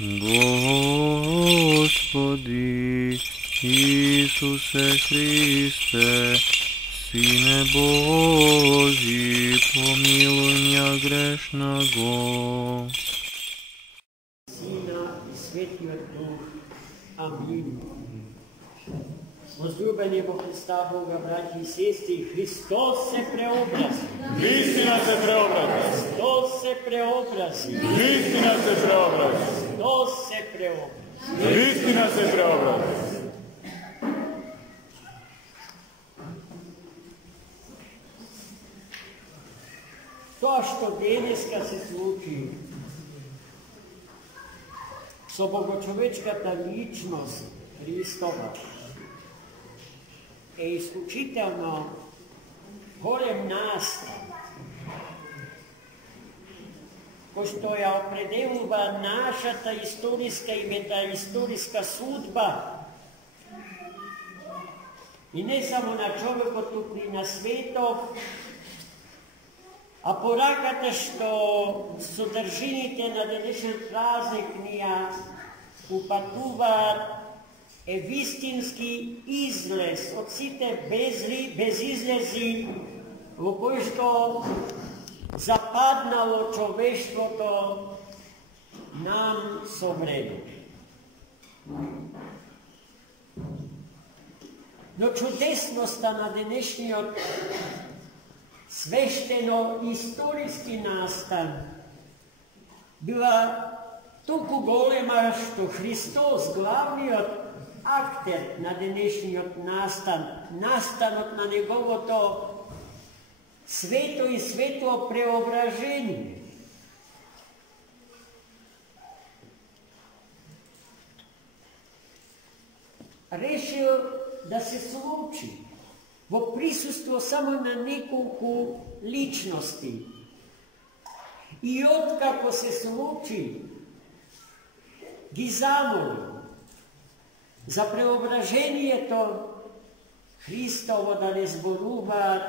Господи Исусе Христе, Сине Божий, помилуй меня грешного. Сина и Светлиот Дух. Аминь. Возлюбени во Христа Бога, братья и сестры, Христос се преобрази. Истина се преобрази. Христос се преобрази. Истина се преобрази. Христос се преобрази. Истина се преобрази. Тоа што денеска се случи со богочовечката личност Христова е исклучително голем настан, кој што ја определува нашата историска и метаисториска судба. И не само на човекот, туку и на светот, а пораката што содржините на денешен празник ни ја упатуваат е вистински излез од сите безизлези во кои што западнало човештвото нам со време. Но чудесноста на денешниот свештено-историски настан била толку голема што Христос, главниот актер на денешниот настан, настанот на неговото свето и светло преображение, решил да се случи во присуство само на неколку личности. И откако се случи, ги замоли за преображението Христово да не зборуваат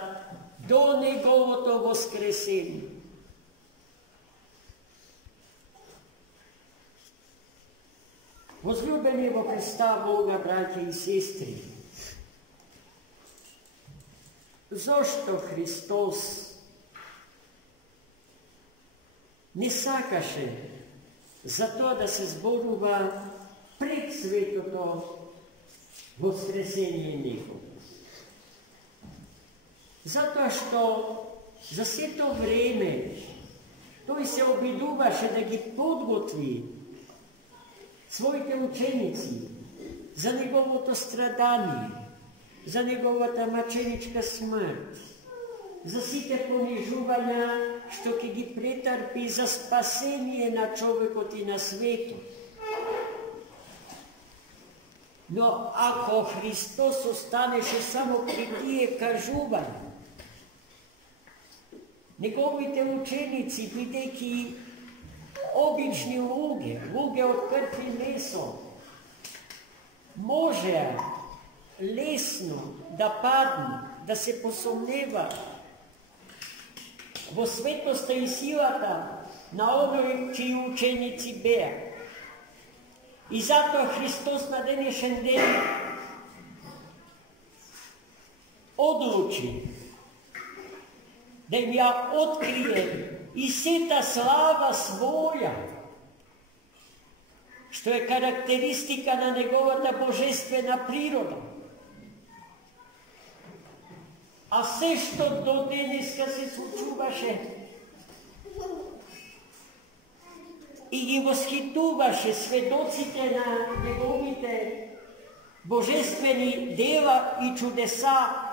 до неговото воскресение. Возлюбени во Христа Бога, браќа и сестри, зошто Христос не сакаше за тоа да се зборува пред светото воскресение негово? Затоа што за сето време тој се обидуваше да ги подготви своите ученици за неговото страдание, за неговата мъченичка смърт, за сите понижувања што ќе ги претрпи за спасение на човекот и на светот. Но ако Христос останеше само при тие кажувања, неговите ученици, бидејќи обични луѓе од крв и месо, можеа лесно да паднат, да се посомневаат во светоста и силата на оној чии ученици беа. И затоа Христос на денешен ден одлучи да им ја открие и сета слава своја, што е карактеристика на неговата божествена природа. А се што до денеска се случуваше и ги восхитуваше сведоците на неговите божествени дела и чудеса,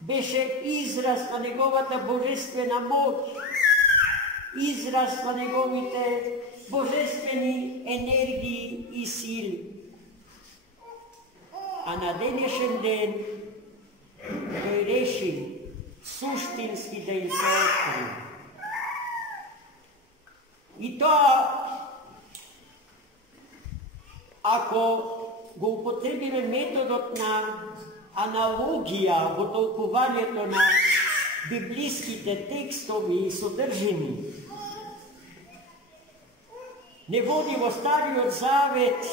беше израз на неговата божествена моќ, израз на неговите божествени енергии и сили. А на денешен ден тој реши суштински да им се открие. И тоа, ако го употребиме методот на аналогија во толкувањето на библиските текстови и содржини, ne vodimo Stariот Завет,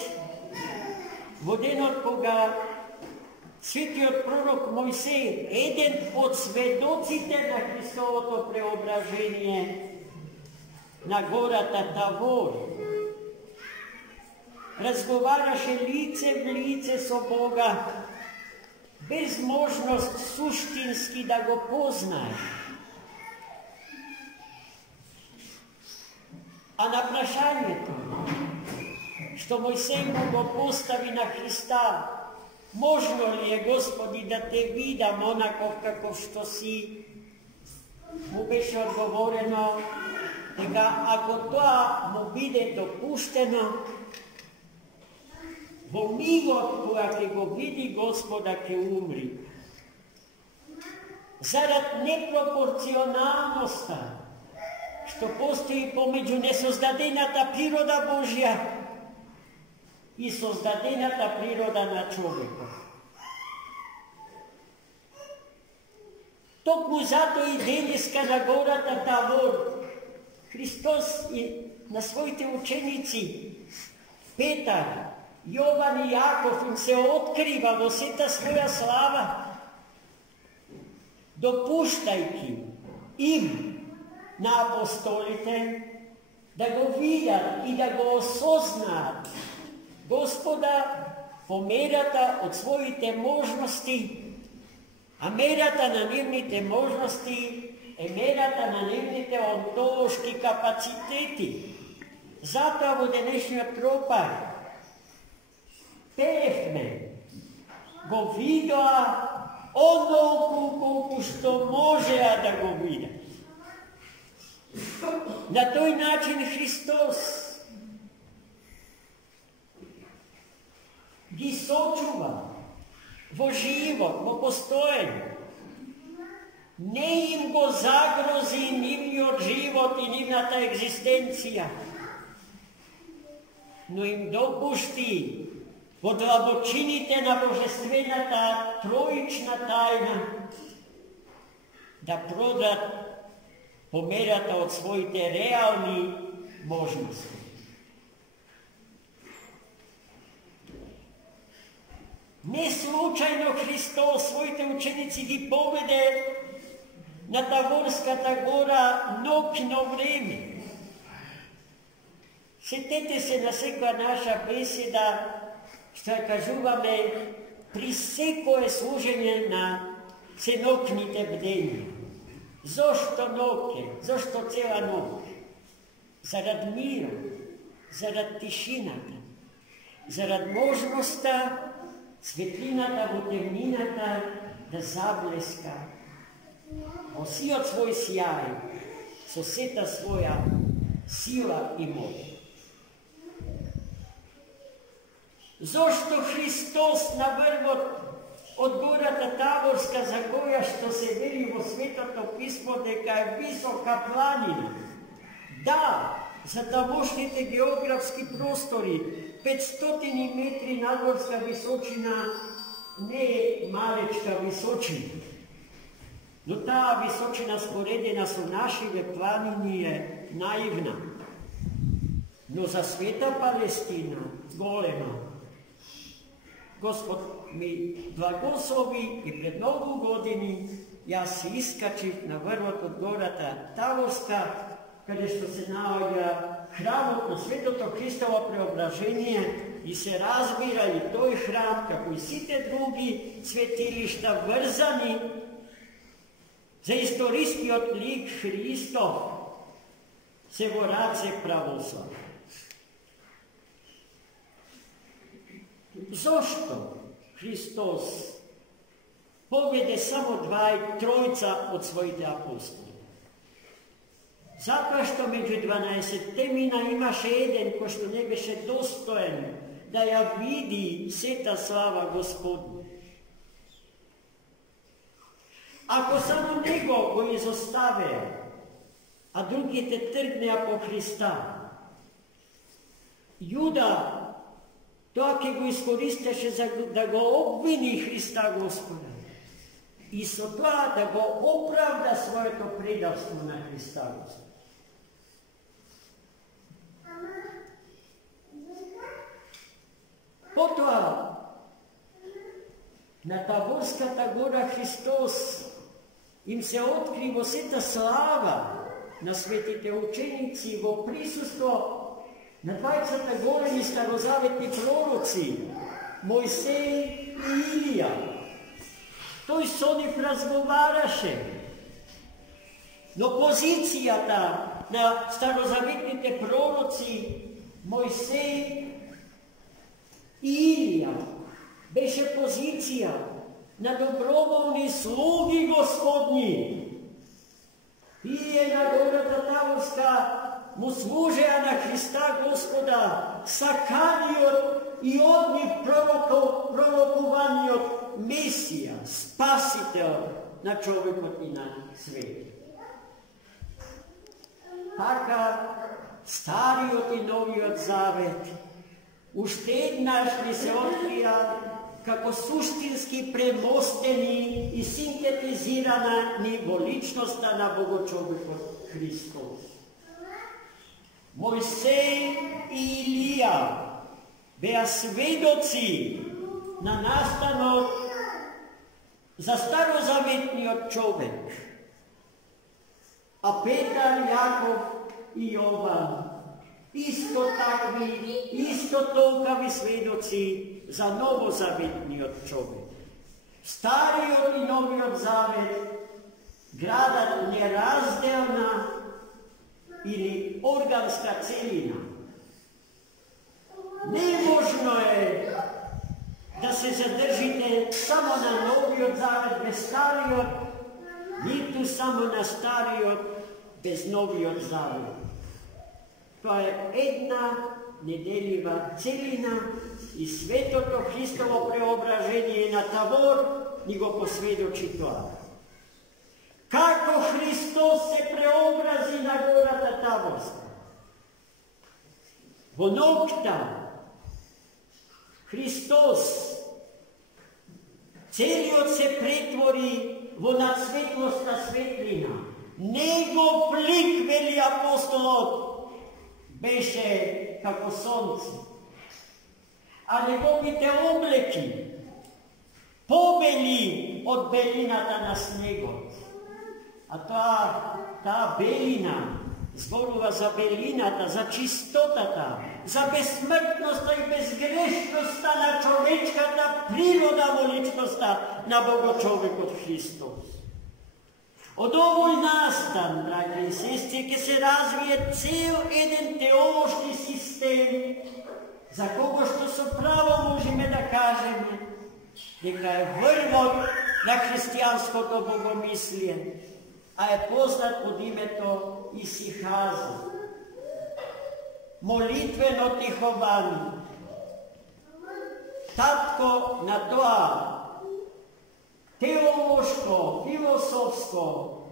воден од кога светиот пророк Мојсеј, еден од сведоците на Христовото преображение на гората Тавор, разговараше лице в лице со Бога, без можност суштински да го познае. А на прашањето што Мојсеј му го постави на Христа, можно ли е, Господи, да те видам онаков како што си, му беше одговорено дека ако тоа му биде допуштено, во мигот кога ќе го види Господа ќе умри. Зарад непропорционалноста што постои помеѓу несоздадената природа Божја и создадената природа на човекот. Токму затоа и денеска на гората Тавор Христос и на своите ученици Петар, Јован и Јаков им се открива во сета своја слава, допуштајќи им на апостолите да го видат и да го осознаат Господа по мерата од своите можности, а мерата на нивните можности е мерата на нивните онтолошки капацитети. Затоа во денешниот тропар пеевме, го видоа онолку колку што можеа да го видат. На тој начин Христос ги сочува во живот, во постоење. Не им го загрози нивниот живот и нивната екзистенција, но им допушти во длабочините на божествената троична тајна да продат померата од своите реални можности. Не случајно Христос своите ученици ги поведе на Таворската гора ноќно време. Сетете се на секоја наша беседа, што ја кажуваме при секое служење на сеноќните бдења. Зошто ноќе? Зошто цела ноќ? Зарад мирот, зарад тишината, зарад можноста светлината во темнината да заблеска во сиот свој сјај, со сета своја сила и моќ. Зошто Христос на врвот од гората Таворска, за која што се вели во Светото Писмо дека е висока планина, да, за тамошните географски простори, 500 метри надморска височина не е малечка височина, но таа височина споредена со нашиве планини е наивна. Но за света Палестина голема. Господ ми благослови и пред многу години јас се искачив на врвот од гората Таворска, каде што се наоѓа храмот на Светото Христово преображение и се разбира и тој храм, како и сите други светилишта врзани за историскиот лик Христов, се во раце православни. Зошто Христос поведе само 2 и 3 од своите апостоли? Затоа што меѓу 12 мина имаше еден кој што не беше достоен да ја види сета слава Господня. Ако само него го изоставе, а другите тргнеа по Христа, Јуда тоа ќе го искористеше за да го обвини Христа Господа и со тоа да го оправда своето предавство на Христа Господа. на Таворската гора Христос им се откри во сета слава на светите ученици во присуство на двајцата големи старозаветни пророци, Мојсеј и Илија. Тој со нив разговараше, но позицијата на старозаветните пророци, Мојсеј и Илија, беше позиција на доброволни слуги Господни. Тие на гората Таворска му служеа на Христа Господа, саканиот и од нив пророкуваниот Месија, Спасител на човекот и на свет. Така, Стариот и Новиот Завет уште еднаш ни се открија како суштински премостени и синтетизирани во личноста на Богочовекот Христос. Мојсеј и Илија беа сведоци на настанот за старозаветниот човек, а Петар, Јаков и Јован исто толкави сведоци за новозаветниот човек. Стариот и Новиот Завет градат неразделна или органска целина. Неможно е да се задржите само на Новиот Завет без Стариот, ниту само на Стариот без Новиот Завет. Тоа е една неделива целина и светото Христово преображение на Тавор ни го посведочи тоа. Како Христос се преобрази на гората Таворска? Во ноќта Христос целиот се претвори во надсветлоста светлина. Негов лик, вели апостолот, беше како сонце, а неговите облеки побели од белината на снегот. А таа белина зборува за белината, за чистотата, за безсмртноста и безгрешноста на човечката природа во личноста на Богочовекот Христос. Од овој настан, драги и сестри, ќе се развие цел еден теолошки систем, за кого што со право можеме да кажеме дека е врвот на христијанското богомислие, а е познат под името исихаза, молитвено тихование. Татко на тоа теолошко, философско,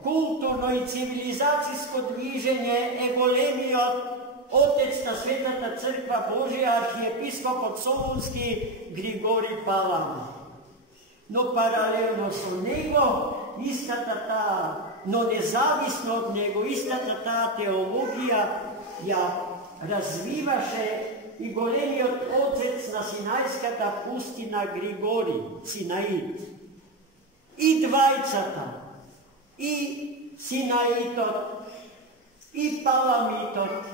културно и цивилизацијско движење е големиот отец на Светата Црква Божија, архиепископот Солунски Григори Палама. Но паралелно со него, но независно од него, истата таа теологија ја развиваше и големиот отец на Синајската пустина Григори, Синаит. И двајцата, и Синаитот, и Паламитот,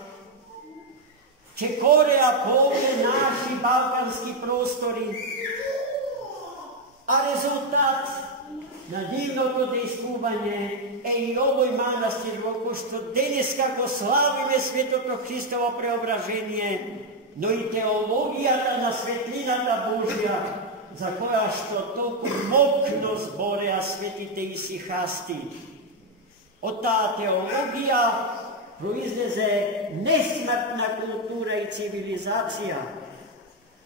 чекореа по овие наши балкански простори, а резултат на нивното дејствување е и овој манастир во кој што денеска го славиме светото Христово преображение, но и теологијата на светлината Божја, за која што толку мокно збореа светите исихасти. Од таа теологија произлезе несмртна култура и цивилизација.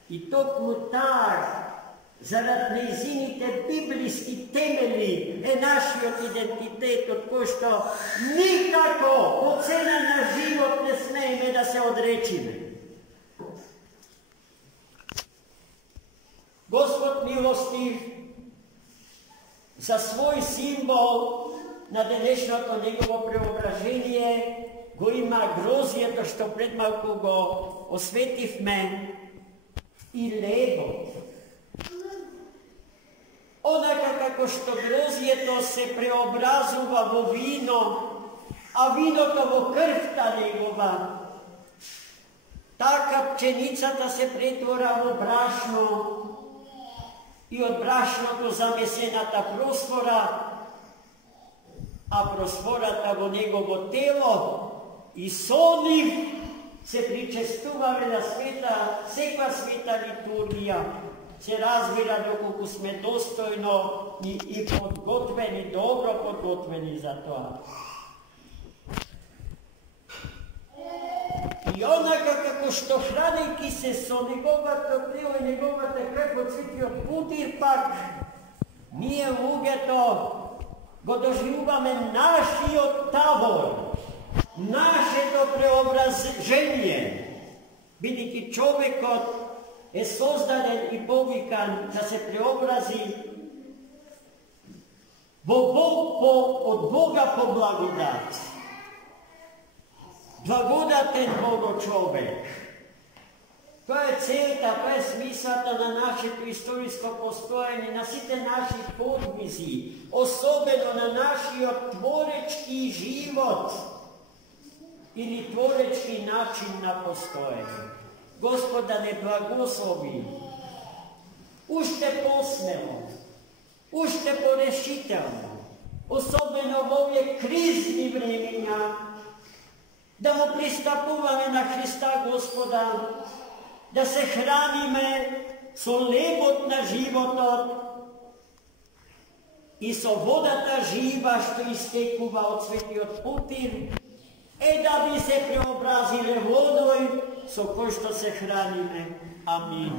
И токму таа, зарад нејзините библиски темели, е нашиот идентитет, од кој што никако по цена на живот не смееме да се одречиме. Господ милостив за свој символ на денешното негово преображение го има грозието што пред малку го осветивме и левот. Onaka kako što grozje to se preobrazuva vo vino, a vino to vo krv ta njegova. Taka pčenicata se pretvora vo brašno i od brašno to zamesenata prosvora, a prosvorata vo njegovo telo i soniv se pričestuvave na sveta, sekva sveta liturgija se razbira dokoliko sme dostojno i podgotveni, dobro podgotveni za to. I onaka kako što hranejki se so njegovata telo i njegovata krv cviti od putir pak, nije ugeto go doživame naši od tavor, naše to preobraženje. Vidiki čovjek je sozdanen i povikan da se preobrazi od Boga po blagodat. Blagodaten Bogo čovjek. To je celta, to je smislata na naše istorijsko postojanje, na site naših podvizi, osobeno na naš tvorečki život ili tvorečki način na postojanje. Gospoda ne blagoslovi, ušte posmelo, ušte porešitelno, osobeno v ovje krizni vremenja, da mu pristapuvame na Hrista Gospoda, da se hranime so lebotna životot i so vodata živa što istekuva od sveti od putir, da bi se preobrazile vodoj so ko što se hranime. Amin.